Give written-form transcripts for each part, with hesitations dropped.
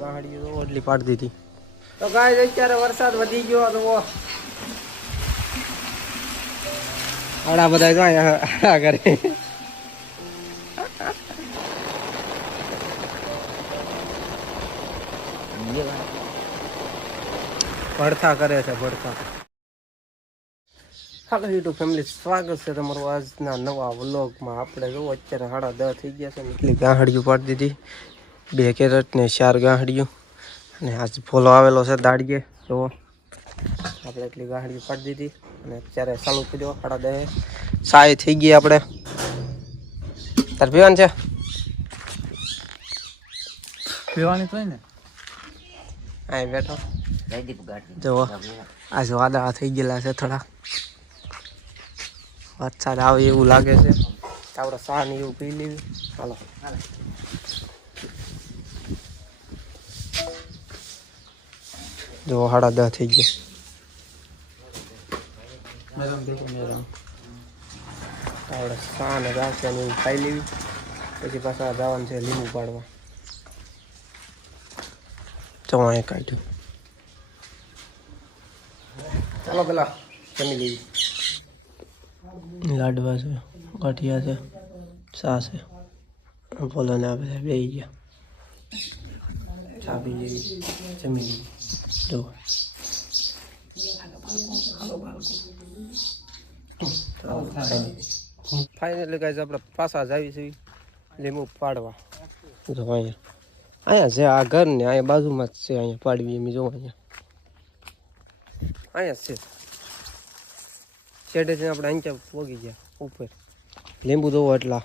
ગાડી તો એટલી પાડી દીધી. તો ગાય અત્યારે વરસાદ વધી ગયો તો આડા બધા ગાય કરે. ભડથા કરે છે ભડથા. હાલો યુટ્યુબ ફેમિલી, સ્વાગત છે તમારું આજના નવા વ્લોગમાં. આપણે જો અત્યારે 10:30 થઈ ગયા છે ને એટલી ગાંહડીઓ પાડી દીધી. 2 કેરેટ ને 4 ગાંહડીઓ. અને આજ ફોલો આવેલો છે દાડીએ. જો આપણે એટલી ગાંહડીઓ પાડી દીધી અને અત્યારે ચાલુ કર્યો 10:30. સાય થઈ ગઈ આપણે. તાર પીવાનું છે? પીવાની તો ને અહીં બેઠો. જો આજ વાદળા થઈ ગયેલા છે થોડા. વરસાદ આવે એવું લાગે છે. આપણે ચા ને એવું પી લેવી. હાલો જો 10:30 થઈ ગયા. આપણે ચા ને ગાંઠિયા ને એવું ખાઈ લેવી. પછી પાછા જવાનું છે લીંબુ પાડવા. તો અહીં કાઢ્યું. ચાલો પેલા જમી લેવી. લાડવા છે, ગાંઠિયા છે, ચા છે. બોલો ને આપણે બેસી ગયા. ચા પી લેવી, જમી લેવી. જો ફાઇનલી ગાઈઝ આપણે પાછા જાવી છીએ લીંબુ પાડવા. જો અહીંયા છે આ ઘર ને અહીંયા બાજુમાં જ છે. અહીંયા પાડવી એમ જો અહીંયા છે શેડે છે. આપણે અહીંયા પોગી ગયા ઉપર. લીંબુ જોવો એટલા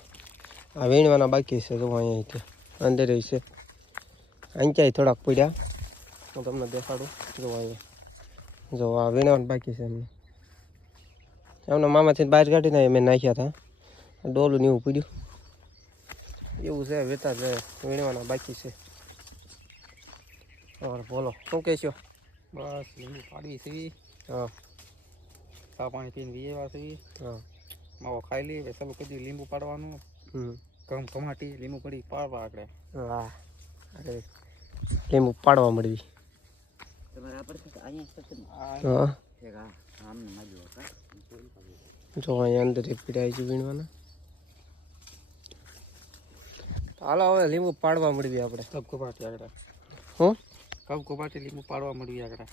આ વીણવાના બાકી છે. જોવો અહીંયા અંદર છે. અહીંયા થોડાક પડ્યા હું તમને દેખાડું. જો અહીંયા જો આ વીણવાના બાકી છે. એમના મામાથી બહાર કાઢીને મેં નાખ્યા હતા. ડોલું ને એવું પીડ્યું એવું છે. વેતા છે વીણવાના બાકી છે. બોલો શું કહેશો? બસ લીંબુ પાડવી છે. હા ચા પાણી પીને વીએવા છે. હા માવો ખાઈ લઈએ ચાલુ કરી દઈએ લીંબુ પાડવાનું. ઘમાટી લીંબુ પડી પાડવા આગળ. વાહ લીંબુ પાડવા મળવી. જો અહીંયા અંદર પીડાય છે વીણવાના. હાલો હવે લીંબુ પાડવા મળવી આપણે. કપકોપાટી આગળ હું કપકોપાટી લીંબુ પાડવા મળવી આગળ.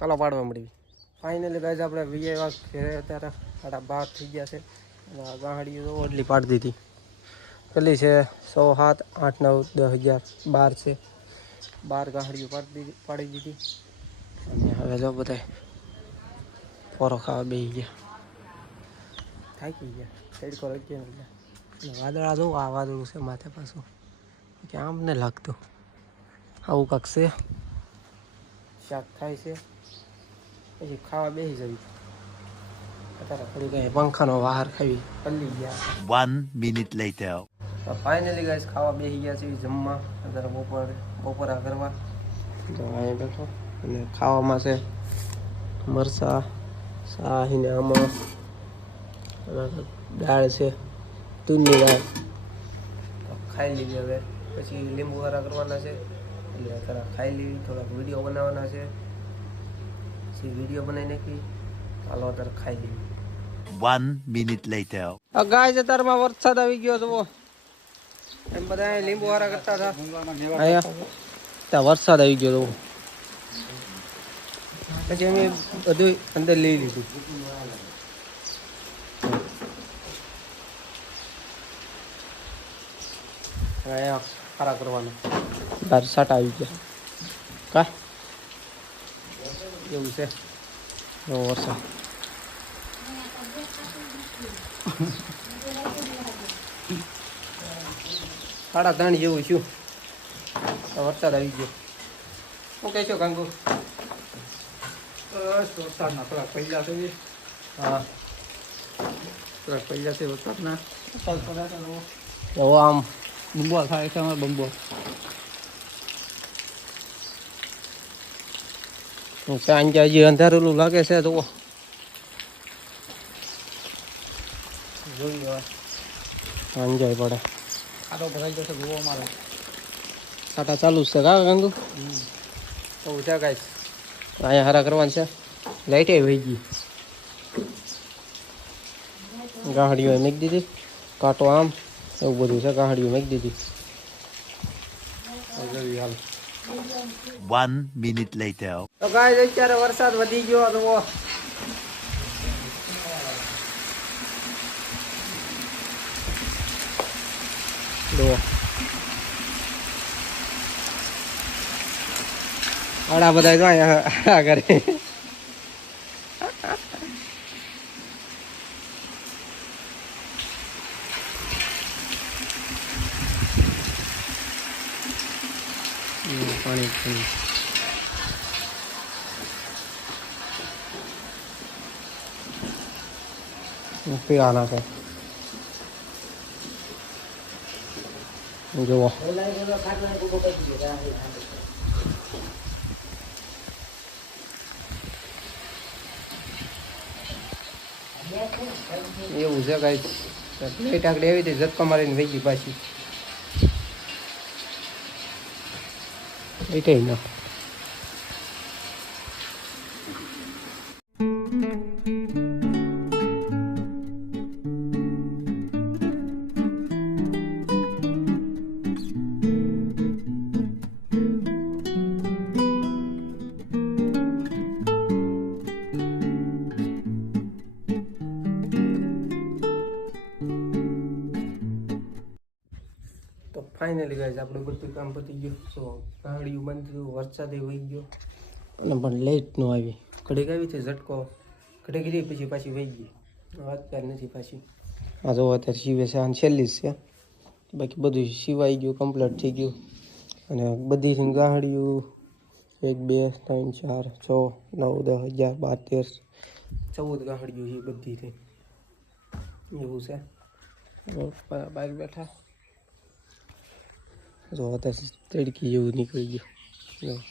હાલો પાડવા મળવી. ફાઇનલી ગાઈઝ આપણે વીએ ઘરે અત્યારે 12:30 થઈ ગયા છે. અને આ ગાંહડીઓ તો એટલી પાડી દીધી. કેટલી છે? 6, 7, 8, 9, 10, 11, 12 છે. 12 ગાંહડીઓ પાડી દીધી. અને હવે જો બધા પોરો ખાવા બેસી ગયા. થાકી ગયા. તડકો લઈ ગયો એટલે વાદળા જો આ વાદળું છે માથે પાછું કે આમ ને લાગતું આવું કાંક છે. શાક થાય છે પછી ખાવા બેસી જવી. અત્યારે થોડી કઈ પંખાનો બહાર ખાવી પલ્લી ગયા. 1 minute later. ફાઇનલી ગાઈસ ખાવા બેસી ગયા છે જમવા. અત્યારે બપોરા કરવા. તો અહીંયા બેઠો અને ખાવામાં છે મરસા શાહીને આમાં દાળ છે તુરની દાળ. ખાઈ લીધી. હવે પછી લીંબુ વાળા કરવાના છે એટલે અત્યારે ખાઈ લીધી. થોડાક વિડીયો બનાવવાના છે. પછી વિડીયો બનાવી નાખી. ચાલો અત્યારે ખાઈ લીધી. 1 minute later. ગાય અત્યારમાં વરસાદ આવી ગયો જુઓ. એમ બધા લીંબુ વાળા કરતા હતા. અહીંયા ત્યાં વરસાદ આવી ગયો જુઓ. પછી અમે બધું અંદર લઈ લીધું. અહીંયા ખારા કરવાના વરસાદ આવી ગયા. કા એવું છે વરસાદ. સાડા 3 જેવું છું. વરસાદ આવી ગયો. શું કહેશો કાંગુ? બસ વરસાદના થોડાક પહેલા છે. હા થોડાક પહેલા છે વરસાદના. તો આમ બંબો થાય છે અમારે બંબો. સાંજે હજી અંધારેલું લાગે છે. તો જોઈએ સાંજે પડે. આટો ભરાઈ જશે જોવો અમારે. સાટા ચાલુ જ છે કા ગંગુ તો છે ગાઈસ અહીંયા હારા કરવાનું છે લાઈટે વહી ગઈ ગાહડીઓ મેક દીધી કાંટો આમ એવું બધું છે ગાહડીઓ મેક દીધી હાલ 1 minute later. તો ગાઈસ અત્યારે વરસાદ વધી ગયો તો જુઓ આડા બધા જો અહીંયા કરે પાણી પીવા નાખે જુઓ એવું છે કઈ પ્લેટ આગળ એવી રીતે ઝટકો મારીને વહી ગઈ પાછી એટલે ના તો ફાઇનલી ગાઈસ આપણું બધું કામ પતી ગયું સો ગાડીયું બંધ થયું વરસાદે વહી ગયો અને પણ લેટ નો આવી ઘડીક આવી છે ઝટકો ઘડીક રહી પછી પાછી વહી ગઈ અત્યારે નથી પાછી આ જો અત્યારે સીવે છે અને છેલ્લી જ છે બાકી બધું સિવાઈ ગયું કમ્પ્લીટ થઈ ગયું અને બધી ગાડીયું 1 2 3 4 6 9 10 11 12 13 14 ગાડીયું છે બધી થઈ એવું છે બહાર બેઠા જો અત્યારે તડકી જેવું નીકળી ગયું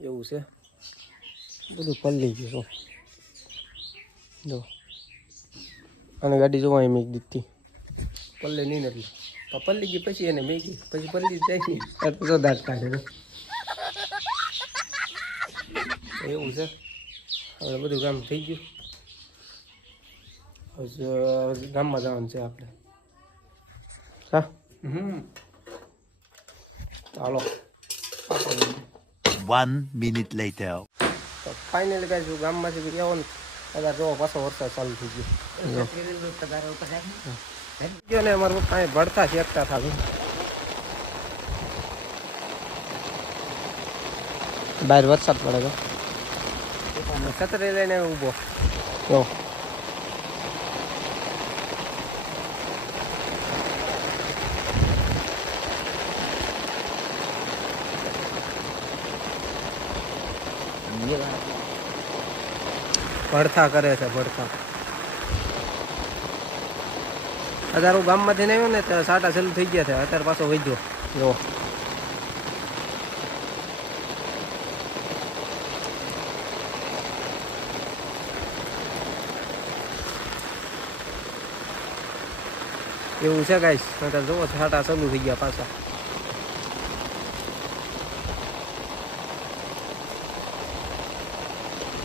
એવું છે બધું પલળી ગયું જો અને ગાડી જોવા મેં દીધી પલ્લે નહીં નથી તો પલ્લી ગઈ પછી એને મેં ગઈ પછી પલ્લી જાય નહીં તો દાંત કાઢે એવું છે હવે બધું કામ થઈ ગયું હવે ગામમાં જવાનું છે આપણે હા ચાલો 1 minute later. તો ફાઇનલી કાંઈ ગામમાંથી ગયા ને કદાચ જો પાછો વરસાદ ચાલુ થઈ ગયો ને અમારા પપ્પા ભરતા શેકતા હતા બહાર વરસાદ પડે તો છત્રી લઈને ઊભો જો ભડથા કરે છે ભડથા અત્યારે હું ગામમાંથી નહીં આવ્યો ને તો સાટા ચાલુ થઈ ગયા છે અત્યારે પાછો વધ્યો જો એવું છે ગાઈસ અત્યારે જોવો સાટા ચાલુ થઈ ગયા પાછા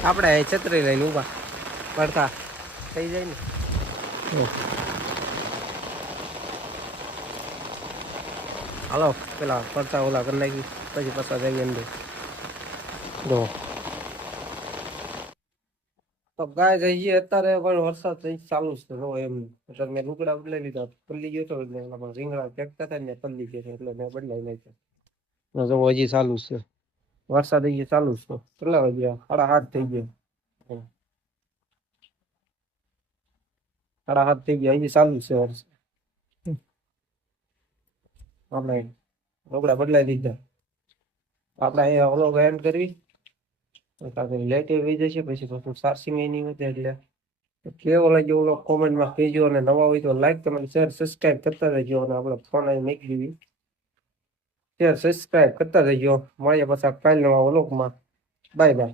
આપણે છત્રી લઈને ઊભા પડતા થઈ જાય ને હાલો પેલા પડતા ઓલા કરી નાખી પછી પાછા જઈએ અંદર જો તો ગાય જઈએ અત્યારે પણ વરસાદ ચાલુ જ છે એમ એટલે મેં લુગડા બદલાઈ લીધા પલ્લી ગયો હતો એટલે એના પણ રીંગણા ફેંકતા હતા ને પલ્લી ગયો એટલે મેં બદલાઈ નાખ્યા જો હજી ચાલુ જ છે વરસાદ અહીંયા ચાલુ જ છે કેટલા વાગ્યા 7:30 થઈ ગયા 7:30 થઈ ગયા અહીંયા ચાલુ છે વરસાદ આપણે લુગડા બદલાઈ દીધા આપણે અહીંયા ઓલો એન્ડ કરવી લેટ વહી જશે પછી પાછું ચાર્જિંગ નહીં વધે એટલે કેવો લાગ્યો ઓલો કોમેન્ટમાં કહેજો અને નવા હોય તો લાઈક કમેન્ટ શેર સબસ્ક્રાઈબ કરતા રહેજો અને આપણે ફોન અહીં મૂકી દેવી શેર સબસ્ક્રાઈબ કરતા રહેજો મળીએ પાછા કાલ નવા વ્લોગમાં બાય બાય